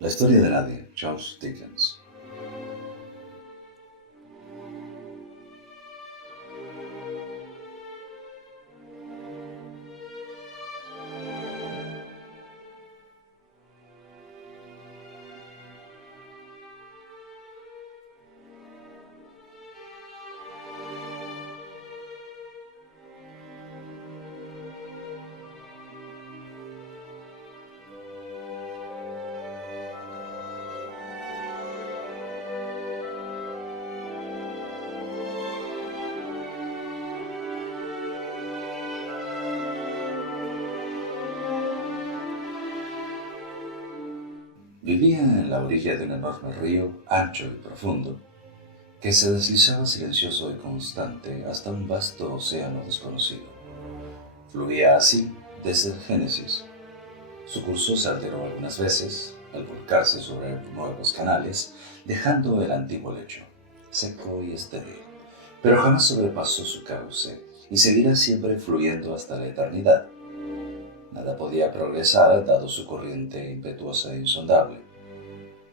La historia de nadie, Charles Dickens. Vivía en la orilla de un enorme río, ancho y profundo, que se deslizaba silencioso y constante hasta un vasto océano desconocido. Fluía así desde el Génesis. Su curso se alteró algunas veces al volcarse sobre nuevos canales, dejando el antiguo lecho, seco y estéril, pero jamás sobrepasó su cauce y seguirá siempre fluyendo hasta la eternidad. Nada podía progresar dado su corriente impetuosa e insondable.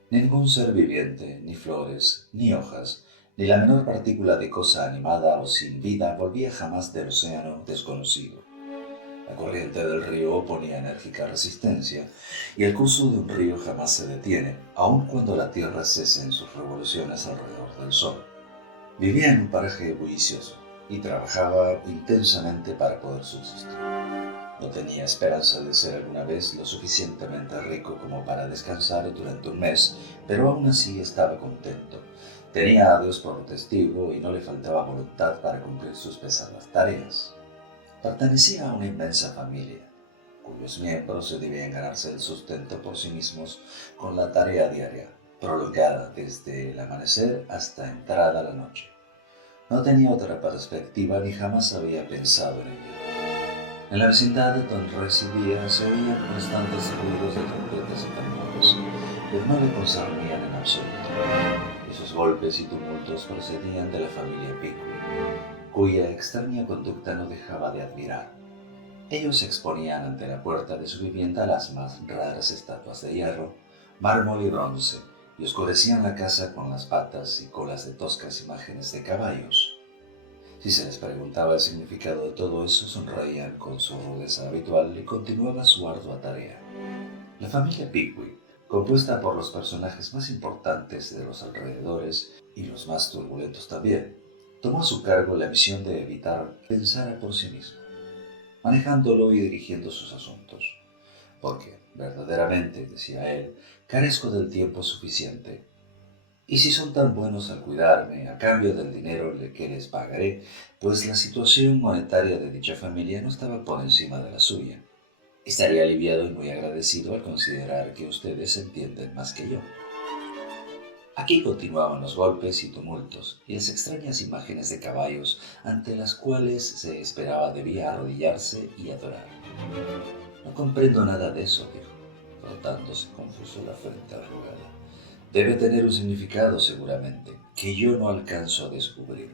Ningún ser viviente, ni flores, ni hojas, ni la menor partícula de cosa animada o sin vida volvía jamás del océano desconocido. La corriente del río oponía enérgica resistencia, y el curso de un río jamás se detiene, aun cuando la Tierra cese en sus revoluciones alrededor del Sol. Vivía en un paraje bullicioso y trabajaba intensamente para poder subsistir. No tenía esperanza de ser alguna vez lo suficientemente rico como para descansar durante un mes, pero aún así estaba contento. Tenía a Dios por testigo y no le faltaba voluntad para cumplir sus pesadas tareas. Pertenecía a una inmensa familia, cuyos miembros se debían ganarse el sustento por sí mismos con la tarea diaria, prolongada desde el amanecer hasta entrada la noche. No tenía otra perspectiva ni jamás había pensado en ello. En la vecindad donde residía se oían constantes ruidos de trompetas y tambores, pero no le concernían en absoluto. Esos golpes y tumultos procedían de la familia Pickwick, cuya extraña conducta no dejaba de admirar. Ellos exponían ante la puerta de su vivienda las más raras estatuas de hierro, mármol y bronce, y oscurecían la casa con las patas y colas de toscas imágenes de caballos. Si se les preguntaba el significado de todo eso, sonreían con su rudeza habitual y continuaba su ardua tarea. La familia Pickwick, compuesta por los personajes más importantes de los alrededores y los más turbulentos también, tomó a su cargo la misión de evitar que pensara por sí mismo, manejándolo y dirigiendo sus asuntos, porque, verdaderamente, decía él, carezco del tiempo suficiente. Y si son tan buenos al cuidarme, a cambio del dinero que les pagaré, pues la situación monetaria de dicha familia no estaba por encima de la suya. Estaría aliviado y muy agradecido al considerar que ustedes entienden más que yo. Aquí continuaban los golpes y tumultos, y las extrañas imágenes de caballos ante las cuales se esperaba debía arrodillarse y adorar. No comprendo nada de eso, dijo, frotándose confuso la frente arrugada. Debe tener un significado, seguramente, que yo no alcanzo a descubrir.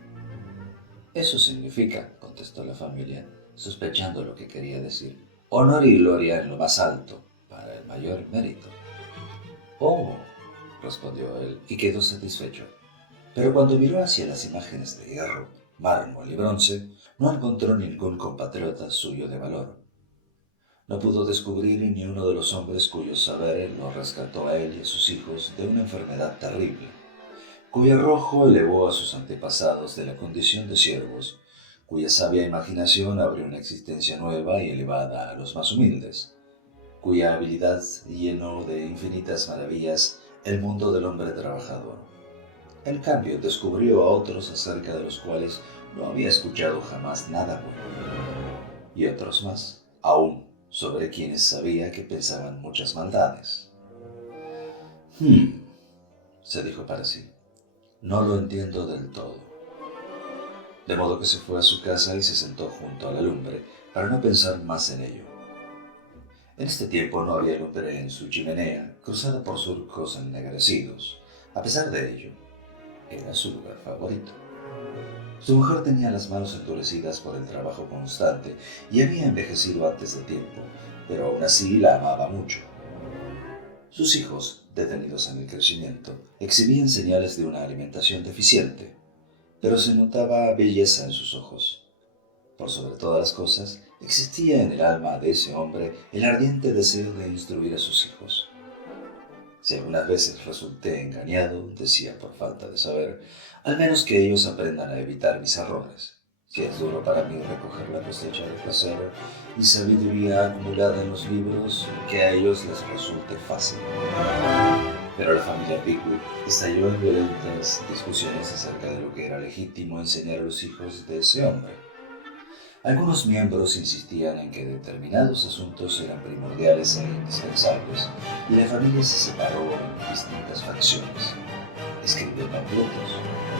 Eso significa, contestó la familia, sospechando lo que quería decir, honor y gloria en lo más alto, para el mayor mérito. Oh, respondió él, y quedó satisfecho. Pero cuando miró hacia las imágenes de hierro, mármol y bronce, no encontró ningún compatriota suyo de valor. No pudo descubrir ni uno de los hombres cuyo saber lo rescató a él y a sus hijos de una enfermedad terrible, cuyo arrojo elevó a sus antepasados de la condición de siervos, cuya sabia imaginación abrió una existencia nueva y elevada a los más humildes, cuya habilidad llenó de infinitas maravillas el mundo del hombre trabajador. En cambio, descubrió a otros acerca de los cuales no había escuchado jamás nada bueno, y otros más, aún, sobre quienes sabía que pensaban muchas maldades. Se dijo para sí, no lo entiendo del todo. De modo que se fue a su casa y se sentó junto a la lumbre para no pensar más en ello. En este tiempo no había lumbre en su chimenea, cruzada por surcos ennegrecidos. A pesar de ello, era su lugar favorito. Su mujer tenía las manos endurecidas por el trabajo constante y había envejecido antes de tiempo, pero aún así la amaba mucho. Sus hijos, detenidos en el crecimiento, exhibían señales de una alimentación deficiente, pero se notaba belleza en sus ojos. Por sobre todas las cosas, existía en el alma de ese hombre el ardiente deseo de instruir a sus hijos. Si algunas veces resulté engañado, decía por falta de saber, al menos que ellos aprendan a evitar mis errores. Si es duro para mí recoger la cosecha de placer y sabiduría acumulada en los libros, que a ellos les resulte fácil. Pero la familia Pickwick estalló en violentas discusiones acerca de lo que era legítimo enseñar a los hijos de ese hombre. Algunos miembros insistían en que determinados asuntos eran primordiales e indispensables, y la familia se separó en distintas facciones. Escribió panfletos,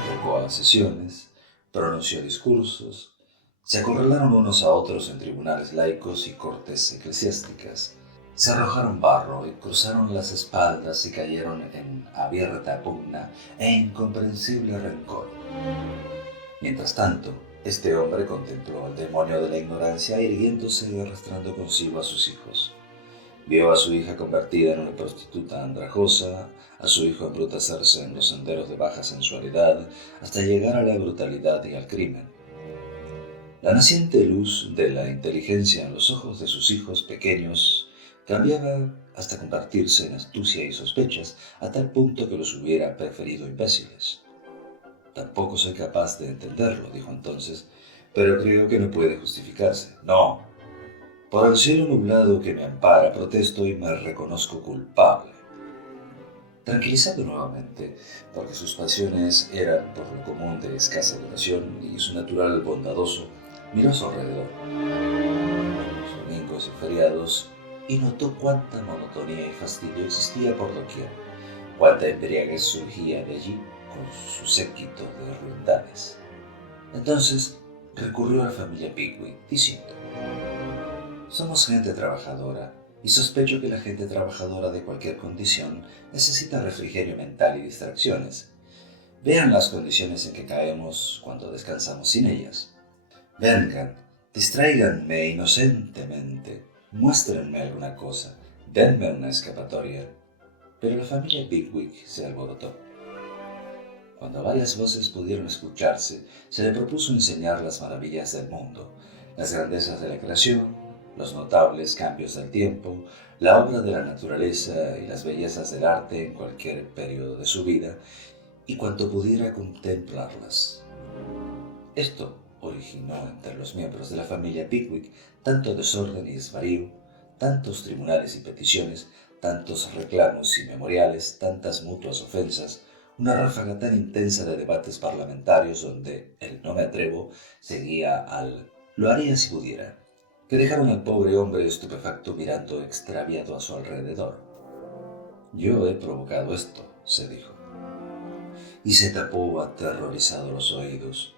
convocó a sesiones, pronunció discursos, se acorralaron unos a otros en tribunales laicos y cortes eclesiásticas, se arrojaron barro y cruzaron las espaldas y cayeron en abierta pugna e incomprensible rencor. Mientras tanto, este hombre contempló al demonio de la ignorancia irguiéndose y arrastrando consigo a sus hijos. Vio a su hija convertida en una prostituta andrajosa, a su hijo embrutecerse en los senderos de baja sensualidad, hasta llegar a la brutalidad y al crimen. La naciente luz de la inteligencia en los ojos de sus hijos pequeños cambiaba hasta convertirse en astucia y sospechas, a tal punto que los hubiera preferido imbéciles. Tampoco soy capaz de entenderlo, dijo entonces, pero creo que no puede justificarse. No. Por el cielo nublado que me ampara, protesto y me reconozco culpable. Tranquilizado nuevamente, porque sus pasiones eran por lo común de escasa duración y su natural bondadoso, miró a su alrededor, los domingos y feriados, y notó cuánta monotonía y fastidio existía por doquier, cuánta embriaguez surgía de allí con su séquito de ruindades. Entonces recurrió a la familia Pickwick, diciendo: somos gente trabajadora, y sospecho que la gente trabajadora de cualquier condición necesita refrigerio mental y distracciones. Vean las condiciones en que caemos cuando descansamos sin ellas. Vengan, distráiganme inocentemente, muéstrenme alguna cosa, denme una escapatoria. Pero la familia Pickwick se alborotó. Cuando varias voces pudieron escucharse, se le propuso enseñar las maravillas del mundo, las grandezas de la creación, los notables cambios del tiempo, la obra de la naturaleza y las bellezas del arte en cualquier periodo de su vida, y cuanto pudiera contemplarlas. Esto originó entre los miembros de la familia Pickwick tanto desorden y desvarío, tantos tribunales y peticiones, tantos reclamos y memoriales, tantas mutuas ofensas, una ráfaga tan intensa de debates parlamentarios donde el no me atrevo seguía al lo haría si pudiera, que dejaron al pobre hombre estupefacto mirando extraviado a su alrededor. Yo he provocado esto, se dijo, y se tapó aterrorizado los oídos.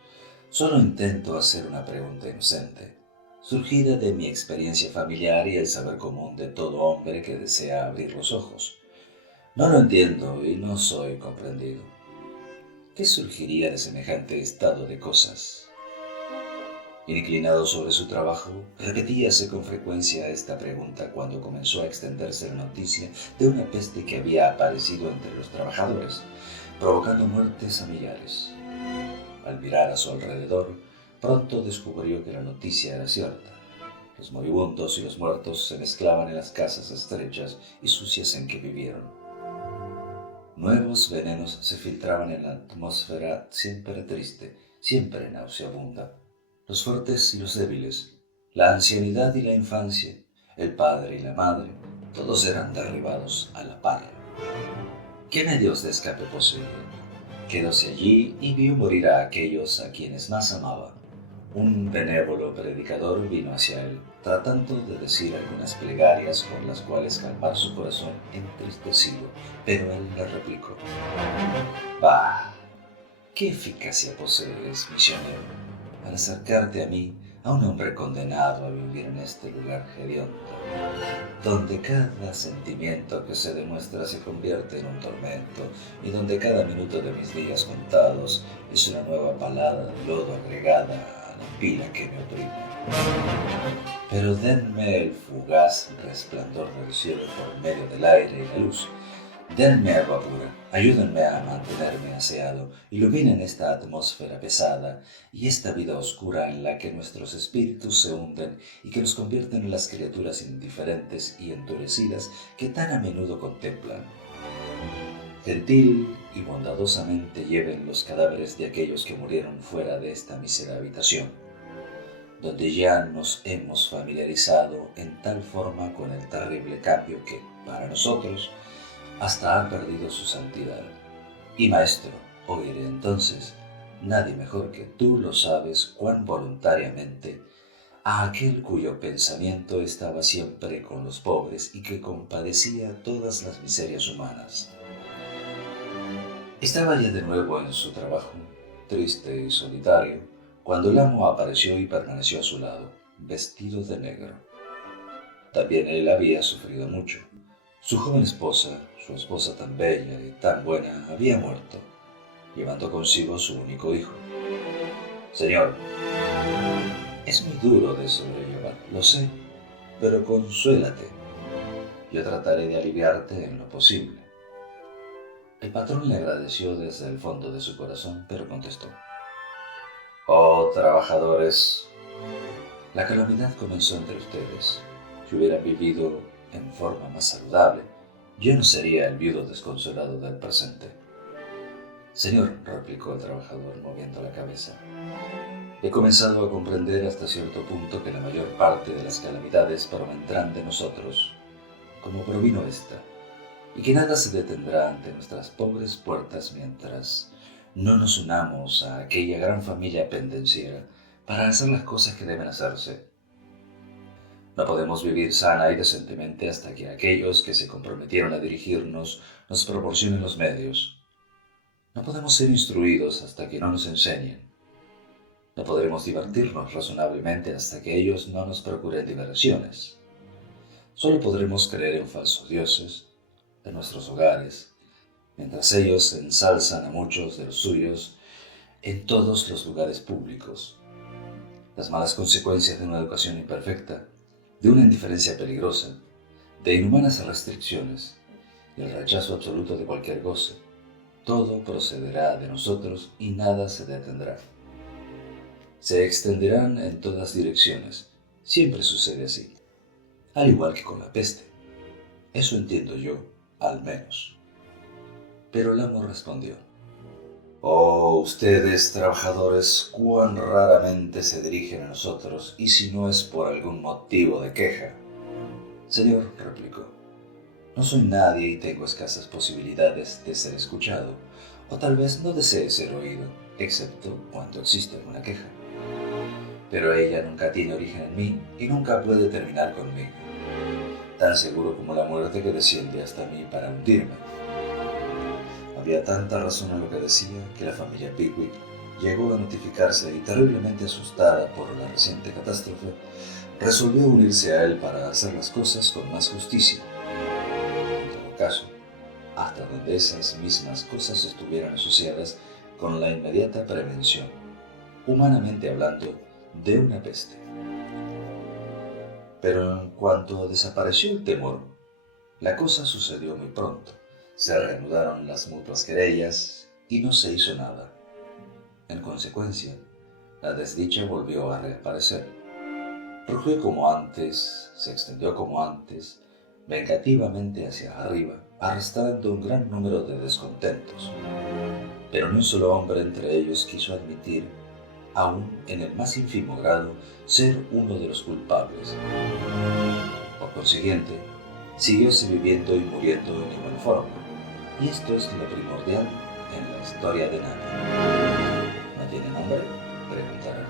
Solo intento hacer una pregunta inocente, surgida de mi experiencia familiar y el saber común de todo hombre que desea abrir los ojos. No lo entiendo y no soy comprendido. ¿Qué surgiría de semejante estado de cosas? Inclinado sobre su trabajo, repetíase con frecuencia esta pregunta cuando comenzó a extenderse la noticia de una peste que había aparecido entre los trabajadores, provocando muertes a millares. Al mirar a su alrededor, pronto descubrió que la noticia era cierta. Los moribundos y los muertos se mezclaban en las casas estrechas y sucias en que vivieron. Nuevos venenos se filtraban en la atmósfera siempre triste, siempre nauseabunda. Los fuertes y los débiles, la ancianidad y la infancia, el padre y la madre, todos eran derribados a la par. ¿Qué medios de escape poseía? Quedóse allí y vio morir a aquellos a quienes más amaba. Un benévolo predicador vino hacia él, tratando de decir algunas plegarias con las cuales calmar su corazón entristecido, pero él le replicó: «Bah, ¿qué eficacia posees, misionero, al acercarte a mí, a un hombre condenado a vivir en este lugar hediondo, donde cada sentimiento que se demuestra se convierte en un tormento y donde cada minuto de mis días contados es una nueva palada de lodo agregada a la pila que me oprime? pero denme el fugaz resplandor del cielo por medio del aire y la luz. Denme agua pura, ayúdenme a mantenerme aseado, iluminen esta atmósfera pesada y esta vida oscura en la que nuestros espíritus se hunden y que nos convierten en las criaturas indiferentes y endurecidas que tan a menudo contemplan. Gentil y bondadosamente lleven los cadáveres de aquellos que murieron fuera de esta mísera habitación, donde ya nos hemos familiarizado en tal forma con el terrible cambio que, para nosotros, hasta ha perdido su santidad. Y maestro, oiré entonces, nadie mejor que tú lo sabes cuán voluntariamente, a aquel cuyo pensamiento estaba siempre con los pobres y que compadecía todas las miserias humanas. Estaba ya de nuevo en su trabajo, triste y solitario, cuando el amo apareció y permaneció a su lado, vestido de negro. También él había sufrido mucho. Su joven esposa, su esposa tan bella y tan buena, había muerto, llevando consigo su único hijo. Señor, es muy duro de sobrellevar, lo sé, pero consuélate. Yo trataré de aliviarte en lo posible. El patrón le agradeció desde el fondo de su corazón, pero contestó: Oh, trabajadores, la calamidad comenzó entre ustedes. Si hubieran vivido en forma más saludable, yo no sería el viudo desconsolado del presente. Señor, replicó el trabajador moviendo la cabeza, he comenzado a comprender hasta cierto punto que la mayor parte de las calamidades provendrán de nosotros, como provino esta, y que nada se detendrá ante nuestras pobres puertas mientras no nos unamos a aquella gran familia pendenciera para hacer las cosas que deben hacerse. No podemos vivir sana y decentemente hasta que aquellos que se comprometieron a dirigirnos nos proporcionen los medios. No podemos ser instruidos hasta que no nos enseñen. No podremos divertirnos razonablemente hasta que ellos no nos procuren diversiones. Solo podremos creer en falsos dioses en nuestros hogares, mientras ellos ensalzan a muchos de los suyos en todos los lugares públicos. Las malas consecuencias de una educación imperfecta, de una indiferencia peligrosa, de inhumanas restricciones y el rechazo absoluto de cualquier goce, todo procederá de nosotros y nada se detendrá. Se extenderán en todas direcciones, siempre sucede así, al igual que con la peste. Eso entiendo yo, al menos. Pero el amo respondió: Oh, ustedes, trabajadores, cuán raramente se dirigen a nosotros, y si no es por algún motivo de queja. Señor, replicó, no soy nadie y tengo escasas posibilidades de ser escuchado, o tal vez no desee ser oído, excepto cuando existe alguna queja. Pero ella nunca tiene origen en mí y nunca puede terminar conmigo, tan seguro como la muerte que desciende hasta mí para hundirme. Había tanta razón en lo que decía que la familia Pickwick llegó a notificarse y, terriblemente asustada por la reciente catástrofe, resolvió unirse a él para hacer las cosas con más justicia. En todo caso, hasta donde esas mismas cosas estuvieran asociadas con la inmediata prevención, humanamente hablando, de una peste. Pero en cuanto desapareció el temor, la cosa sucedió muy pronto. Se reanudaron las mutuas querellas y no se hizo nada. En consecuencia, la desdicha volvió a reaparecer. Rugió como antes, se extendió como antes, vengativamente hacia arriba, arrastrando un gran número de descontentos. Pero ni un solo hombre entre ellos quiso admitir, aun en el más ínfimo grado, ser uno de los culpables. Por consiguiente, siguióse viviendo y muriendo en igual forma, y esto es lo primordial en la historia de nadie. ¿No tiene nombre?, preguntarán.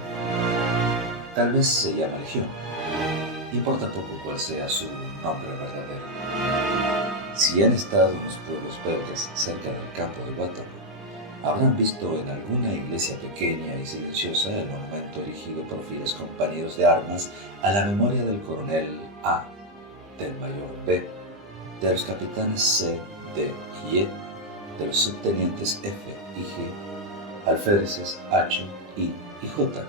Tal vez se llama Legión. Importa poco cuál sea su nombre verdadero. Si han estado en los pueblos belgas cerca del campo de Waterloo, habrán visto en alguna iglesia pequeña y silenciosa el monumento erigido por fieles compañeros de armas a la memoria del coronel A, del mayor B, de los capitanes C, D y E, de los subtenientes F y G, alféreces H, I y J,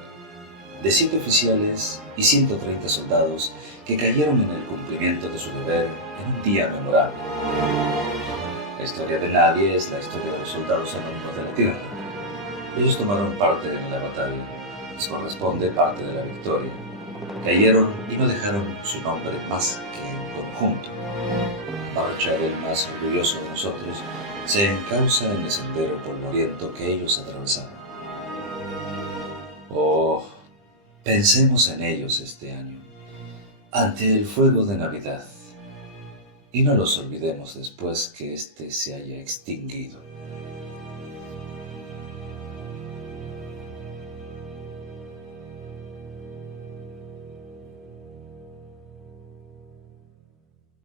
de 7 oficiales y 130 soldados que cayeron en el cumplimiento de su deber en un día memorable. La historia de nadie es la historia de los soldados anónimos de la tierra. Ellos tomaron parte en la batalla, les corresponde parte de la victoria. Cayeron y no dejaron su nombre más que en conjunto. Marcha el más orgulloso de nosotros se encausa en el sendero polvoriento que ellos atravesaron. Oh, pensemos en ellos este año, ante el fuego de Navidad, y no los olvidemos después que éste se haya extinguido.